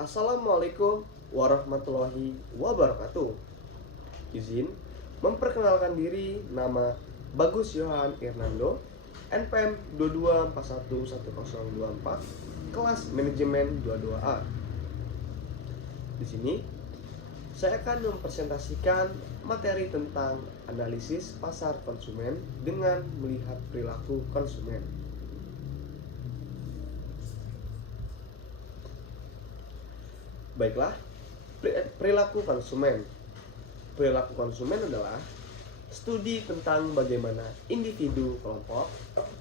Assalamualaikum warahmatullahi wabarakatuh. Izin memperkenalkan diri, nama Bagus Yohan Irnando, NPM 22411024, kelas manajemen 22A. Di sini saya akan mempresentasikan materi tentang analisis pasar konsumen dengan melihat perilaku konsumen. Baiklah, perilaku konsumen. Perilaku konsumen adalah studi tentang bagaimana individu, kelompok,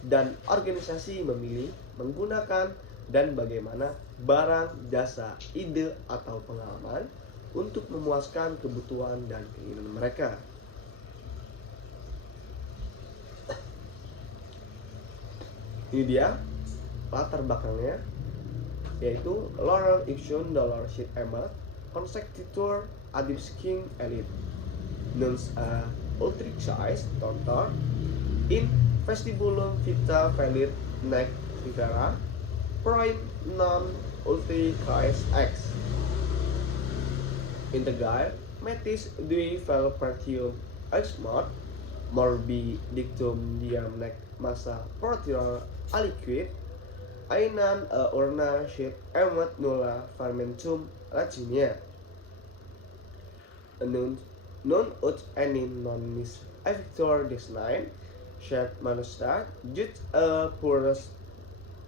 dan organisasi memilih, menggunakan, dan bagaimana barang, jasa, ide, atau pengalaman untuk memuaskan kebutuhan dan keinginan mereka. Ini dia latar belakangnya, yaitu Laurel Ipsum Dollar Sheet Emma Constitutor Adibs King Elite Nuns a Ultrix Size Tortor in Vestibulum Vita Valid Nec Vivera Prime Non Ultrix X Integral Metis Dui Vel Pertium Exmod Morbi Dictum Diam Nec Massa Portior Aliquid Ainan Urna Sheet Emet Nulla Fermentum Lacinia Non ut enin non mis Evictor Desnine Shed Manustat Jut Purus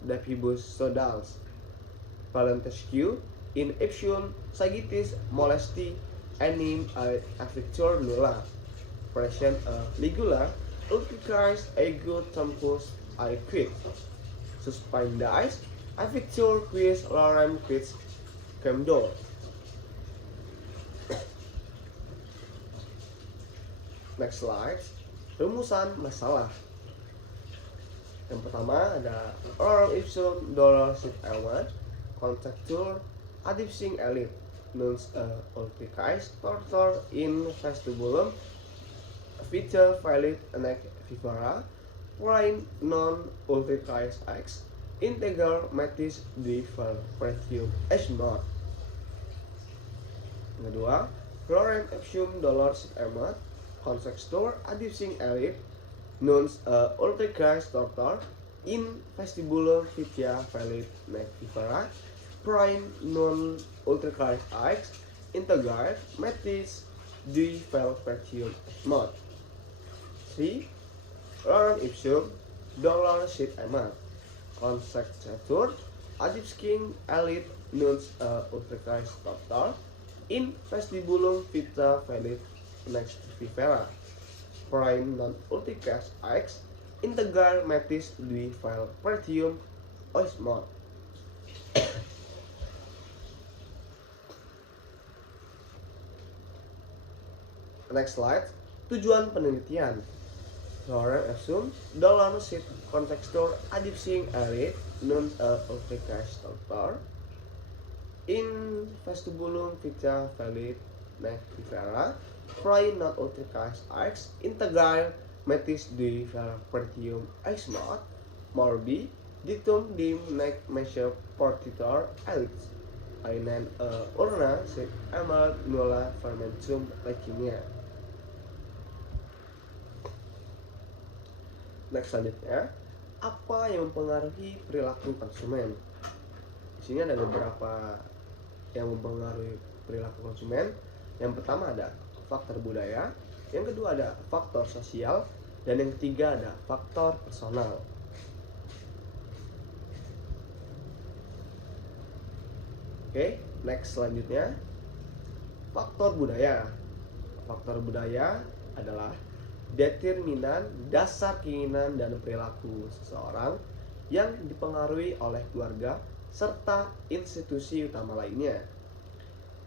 Dapibus Sodals Valentesque in Ipsum Sagitis Molesti Enim Evictor Nulla Present Ligula Ultricris Ego Tempus Aliquid Suspendis Evictor Quis Lorem Quis Camdor. Next slide. Rumusan masalah. Yang pertama ada Laurel Ipsum Dollar Sheet Emma Conjecture Adibsing Elite Nuns Ultrix Tortor in Vestibulum Vita Valid Nec Vivera Prime Non Ultrix X Integral Metis Dival Pretium Exmod. Yang kedua, Laurel Ipsum Dollar Sheet Emma Conjecture Adibsing Elite Nuns Ultrix Tortor in Vestibulum Vita Valid Nec Vivera Prime Non Ultrix X Integral Metis Dival Pretium Exmod. 3. Laurel Ipsum Dollar Sheet Emma Conjecture Adibsing Elite Nuns Ultrix Tortor in Vestibulum Vita Valid Nec Vivera Prime Non Ultrix X Integral Metis Dival Pretium Exmod. Next slide. Tujuan penelitian. Laurel Ipsum Dollar Sheet Conjecture Adibsing Elite Nuns Ultrix Tortor in Vestibulum Vita Valid Nec Vivera Prime Non Ultrix X Integral Metis Dival Pretium Exmod Morbi Dictum Dim Nec Massa Portitor Elite Ainan Urna Sheet Emma Nulla Fermentum Lacinia. Next selanjutnya, apa yang mempengaruhi perilaku konsumen? Di sini ada beberapa yang mempengaruhi perilaku konsumen. Yang pertama ada faktor budaya, yang kedua ada faktor sosial, dan yang ketiga ada faktor personal. Oke, next selanjutnya, faktor budaya. Faktor budaya adalah determinan dasar keinginan dan perilaku seseorang yang dipengaruhi oleh keluarga serta institusi utama lainnya.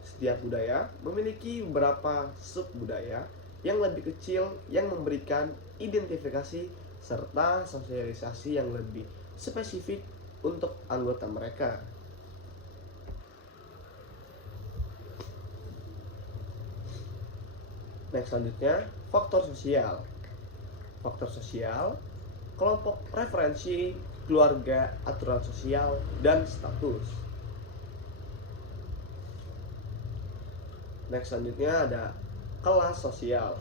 Setiap budaya memiliki beberapa sub-budaya yang lebih kecil yang memberikan identifikasi serta sosialisasi yang lebih spesifik untuk anggota mereka. Next selanjutnya, faktor sosial. Faktor sosial, kelompok preferensi, keluarga, aturan sosial, dan status. Next, selanjutnya ada kelas sosial.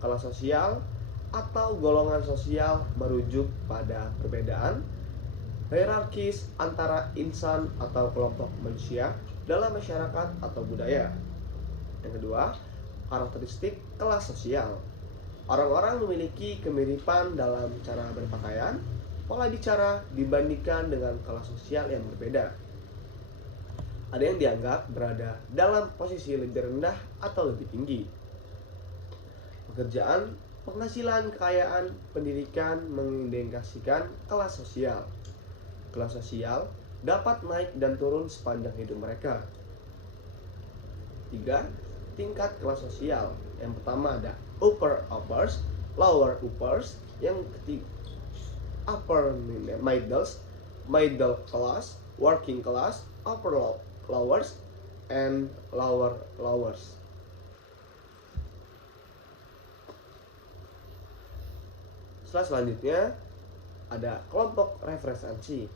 Kelas sosial atau golongan sosial merujuk pada perbedaan hierarkis antara insan atau kelompok manusia dalam masyarakat atau budaya. Yang kedua, karakteristik kelas sosial. Orang-orang memiliki kemiripan dalam cara berpakaian, pola bicara dibandingkan dengan kelas sosial yang berbeda. Ada yang dianggap berada dalam posisi lebih rendah atau lebih tinggi. Pekerjaan, penghasilan, kekayaan, pendidikan mengindikasikan kelas sosial. Kelas sosial dapat naik dan turun sepanjang hidup mereka. 3. Tingkat kelas sosial. Yang pertama ada upper uppers, lower uppers. Yang ketiga upper middles, middle class, working class, upper lowers, and lower lowers. Selanjutnya ada kelompok referensi.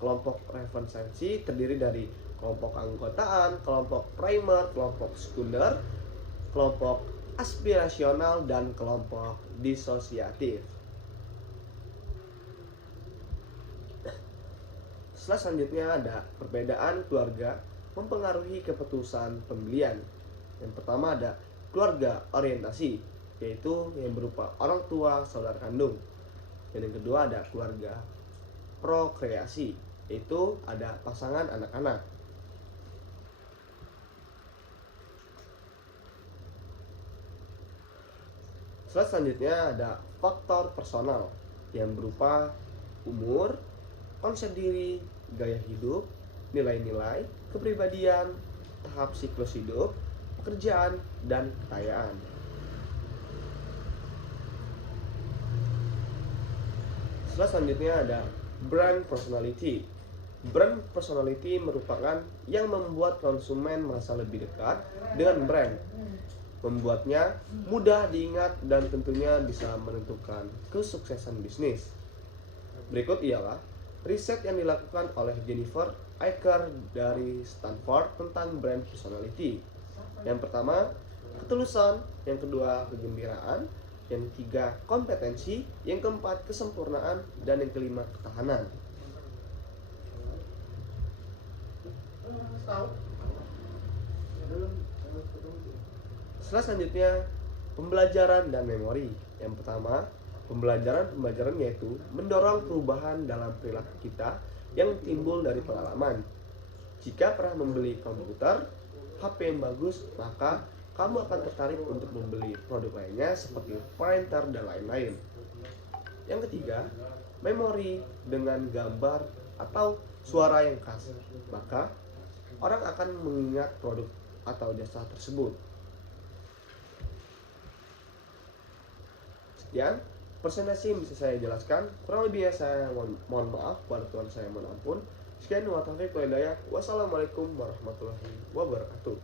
Kelompok referensi terdiri dari kelompok anggotaan, kelompok primer, kelompok sekunder, kelompok aspirasional, dan kelompok disosiatif. Selanjutnya ada perbedaan keluarga mempengaruhi keputusan pembelian. Yang pertama ada keluarga orientasi, yaitu yang berupa orang tua, saudara kandung. Dan yang kedua ada keluarga prokreasi, yaitu ada pasangan anak-anak. Selanjutnya ada faktor personal yang berupa umur, konsep diri, gaya hidup, nilai-nilai, kepribadian, tahap siklus hidup, pekerjaan, dan kekayaan. Selanjutnya ada brand personality. Brand personality merupakan yang membuat konsumen merasa lebih dekat dengan brand, membuatnya mudah diingat dan tentunya bisa menentukan kesuksesan bisnis. Berikut ialah riset yang dilakukan oleh Jennifer Eicher dari Stanford tentang brand personality. Yang pertama, ketulusan. Yang kedua, kegembiraan. Yang ketiga, kompetensi. Yang keempat, kesempurnaan. Dan yang kelima, ketahanan. Selanjutnya, pembelajaran dan memori. Yang pertama, pembelajaran yaitu mendorong perubahan dalam perilaku kita yang timbul dari pengalaman. Jika pernah membeli komputer, HP yang bagus, maka kamu akan tertarik untuk membeli produk lainnya seperti printer dan lain-lain. Yang ketiga, memori dengan gambar atau suara yang khas, maka orang akan mengingat produk atau jasa tersebut. Sekian presentasi yang bisa saya jelaskan. Kurang lebih saya mohon maaf, pada Tuhan saya mohon ampun. Sekian, wa taufiq wal hidayah. Wassalamualaikum warahmatullahi wabarakatuh.